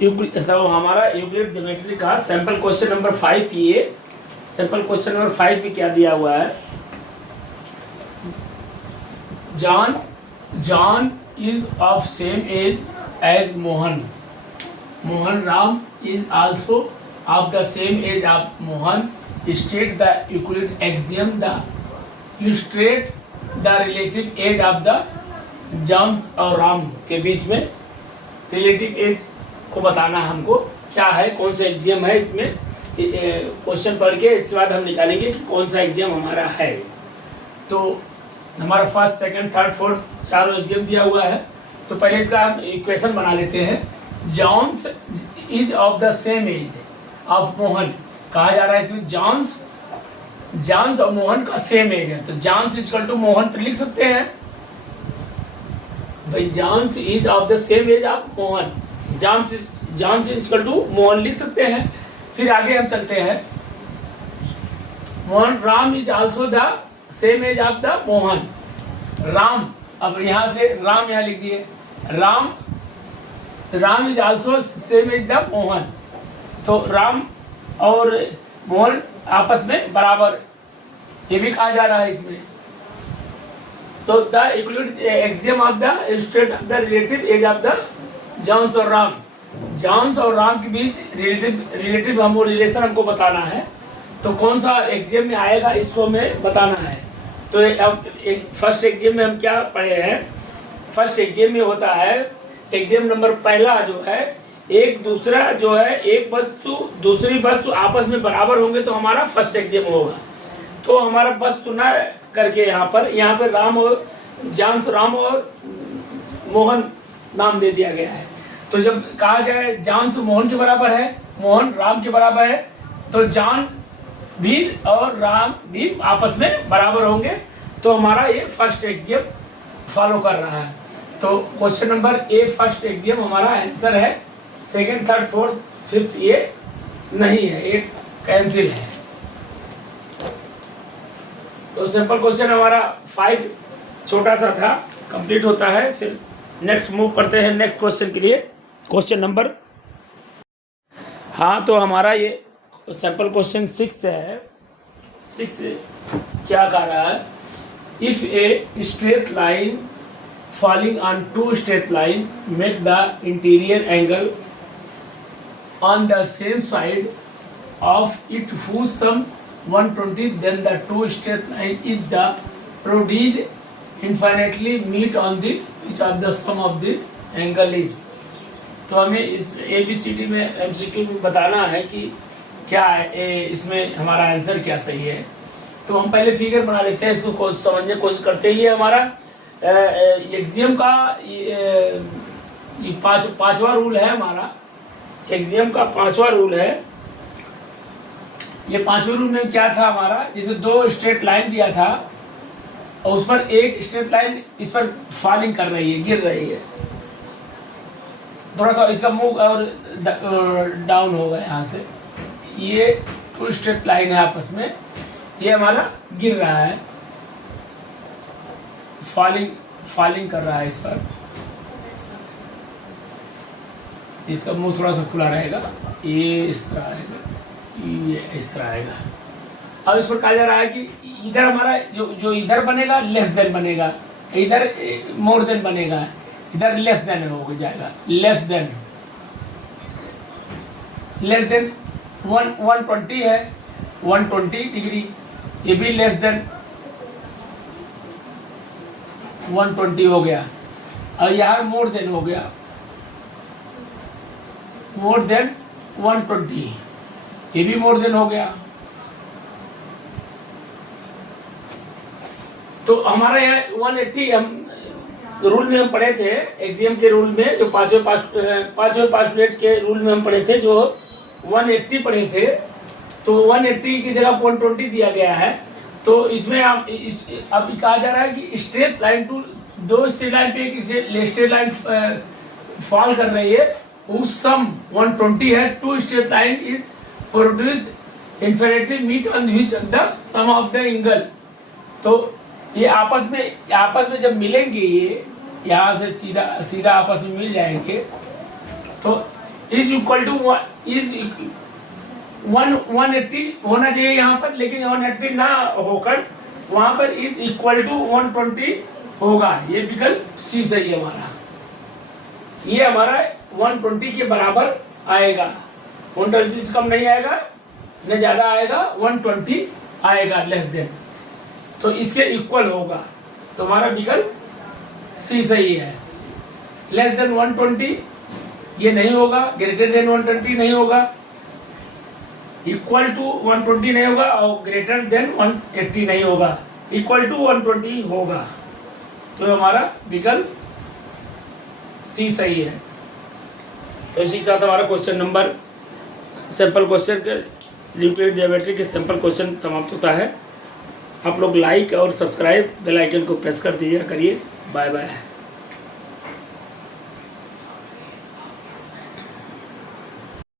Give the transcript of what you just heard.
तो हमारा Euclid geometry का सैंपल क्वेश्चन नंबर 5, ये सैंपल क्वेश्चन नंबर 5 में क्या दिया हुआ है? John is of same age age Mohan. Mohan Ram is also of the same age of Mohan. State the Euclid axiom the illustrate the relative age of the John और राम के बीच में relative as को बताना हमको क्या है, कौन सा एक्सियम है. इसमें क्वेश्चन पढ़ के इसके बाद हम निकालेंगे कि कौन सा एक्सियम हमारा है. तो हमारा फर्स्ट, सेकंड, थर्ड, फोर्थ चारों एक्सियम दिया हुआ है. तो पहले इसका हम इक्वेशन बना लेते हैं. John's is of the same age of Mohan. कहा जा रहा है इसमें जॉन्स और मोहन का सेम एज है. तो जॉन्स इक्वल टू मोहन तो लिख सकते हैं भाई. John's is of the same age of Mohan. John's equal to Mohan लिख सकते हैं. फिर आगे हम चलते हैं. Mohan Ram is also the same age of the Mohan. Ram, अब यहाँ से राम यहाँ लिख दिए. Ram is also same age the Mohan. तो राम और मोहन आपस में बराबर, ये भी कहा जा रहा है इसमें. तो the Euclid axiom of the illustrate of the relative age of the John's और राम. जॉन्स और राम के बीच रिलेटिव हमको रिलेशन हमको बताना है. तो कौन सा एक्सियम में आएगा इसको हमें बताना है. तो अब फर्स्ट एक्सियम में हम क्या पढ़े हैं? फर्स्ट एक्सियम में होता है, एक्सियम नंबर पहला जो है, एक दूसरा जो है, एक वस्तु दूसरी वस्तु आपस में बराबर होंगे तो हमारा फर्स्ट एक्सियम होगा. तो हमारा वस्तु ना करके यहाँ पर राम और जॉन्स, राम और मोहन नाम दे दिया गया है. तो जब कहा जाए जॉन्स मोहन के बराबर है, मोहन राम के बराबर है, तो जॉन भी और राम भी आपस में बराबर होंगे. तो हमारा ये फर्स्ट एक्सियम फॉलो कर रहा है. तो question number A first axiom हमारा आंसर है. सेकंड, थर्ड, फोर्थ, फिफ्थ ये नहीं है, ये कैंसिल है. तो सिंपल क्वेश्चन हमारा 5 छोटा सा था, कंप्लीट होता है. फिर नेक्स्ट मूव करते हैं नेक्स्ट क्वेश्चन के लिए. क्वेश्चन नंबर, हाँ, तो हमारा ये सैंपल क्वेश्चन 6 है. 6 क्या कह रहा है? If a straight line falling on two straight line make the interior angle on the same side of it whose sum 120, then the two straight line is the prodigy infinitely meet on the which of the sum of the angle is. तो हमें इस ABCD में MCQ में बताना है कि क्या है इसमें हमारा आंसर क्या सही है. तो हम पहले फिगर बना लेते हैं, इसको समझने की कोशिश करते हैं. ये हमारा एक्सियम का ये पांचवा रूल है. हमारा एक्सियम का 5वां रूल है. ये 5वें रूल में क्या था हमारा? जैसे 2 स्ट्रेट लाइन दिया था और उस पर एक स्ट्रेट लाइन इस पर फॉलिंग कर रही है, गिर रही है. थोड़ा सा इसका मुंह और डाउन होगा यहाँ से. ये 2 स्ट्रेट लाइन है आपस में, ये हमारा गिर रहा है, फॉलिंग कर रहा है इस पर. इसका मुंह थोड़ा सा खुला रहेगा, ये इस तरह आएगा, ये इस तरह आएगा. अब इस पर कहा जा रहा है कि इधर हमारा जो इधर बनेगा लेस देन बनेगा, इधर मोर देन बनेगा, इधर लेस देन हो जाएगा. लेस देन 120 है, 120 डिग्री. ये भी लेस देन 120 हो गया. और यहाँ मोर देन हो गया, मोर देन 120, ये भी मोर देन हो गया. तो हमारे यहाँ 180 हम रूल में हम पढ़े थे, एक्सियम के रूल में, जो पांचवें पास्टुलेट के रूल में हम पढ़े थे, जो 180 पढ़े थे. तो 180 की जगह 120 दिया गया है. तो इसमें अब कहा जा रहा है कि straight line to 2 straight line पे एक स्ट्रेट लाइन फॉल कर रही है, उस सम 120 है. 2 straight line is produced infinity meet on which the sum of the angle. तो ये आपस में जब मिलेंगे, ये यहाँ से सीधा आपस में मिल जाएंगे, तो इज इक्वल टू 180 होना चाहिए यहाँ पर, लेकिन 180 ना होकर वहाँ पर इज इक्वल टू 120 होगा। ये विकल्प सी सही है हमारा। ये हमारा 120 के बराबर आएगा, 120 से कम नहीं आएगा न ज़्यादा आएगा, 120 आएगा लेस देन, तो इसके इक्वल होगा। तो हमारा विकल्प सी सही है। लेस देन 120 ये नहीं होगा, ग्रेटर देन 120 नहीं होगा, इक्वल टू 120 नहीं होगा और ग्रेटर देन 180 नहीं होगा, इक्वल टू 120 होगा। तो हमारा विकल्प सी सही है। तो इसी के साथ हमारा क्वेश्चन नंबर सिंपल क्वेश्चन के यूक्लिड ज्योमेट्री के सिंपल क्वेश्चन समाप्त होता है। आप लोग लाइक और सब्सक्राइब बेल आइकन को प्रेस कर दीजिए करिए। Bye bye.